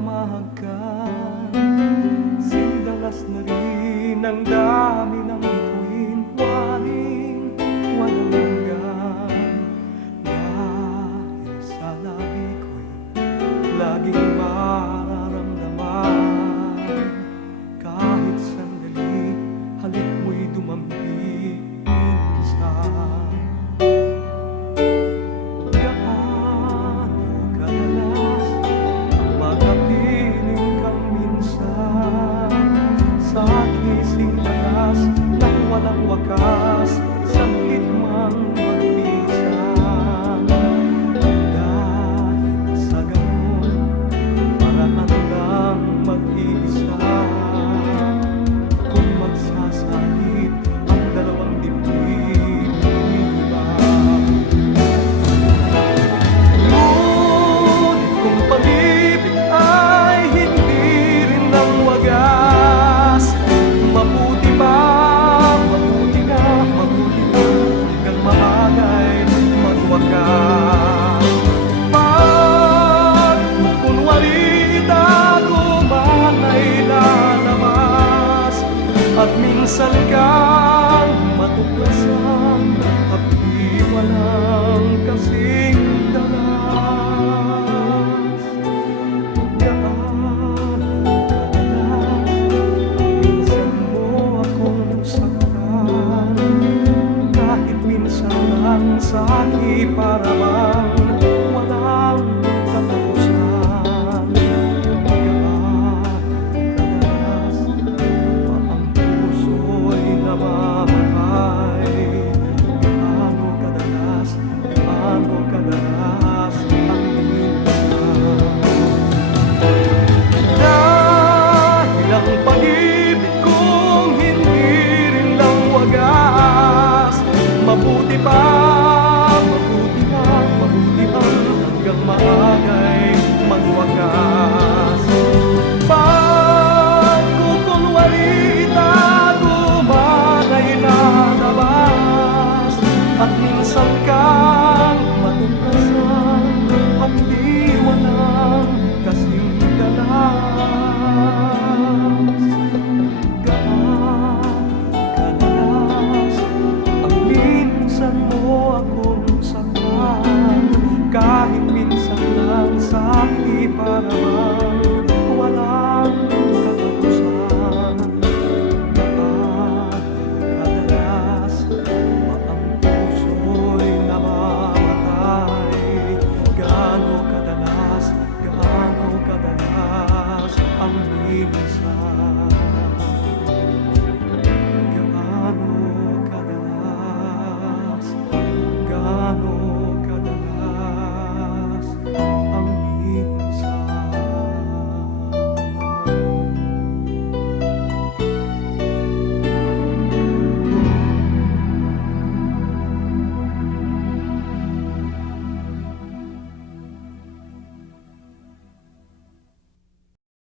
pinamahagkan Sindalas na rin ang dami ng bituin Waling walang hanggan. Dahil sa labi ko'y laging wakas Sakit mang magpisan Dahil sa ganun, paraan lang mag-iisa. Kung magsasahit ang dalawang dibdib iba Ngunit kung At minsan kang matuklasan At di walang kasing dalas. Minsan mo akong saktan Kahit minsan lang sa akin para Mabuti pa, mabuti na, mabuti ang hanggang maagay magwakas. Pag kukunwari itago man ay lalabas At minsan kang matuklasan At di walang kasing dalas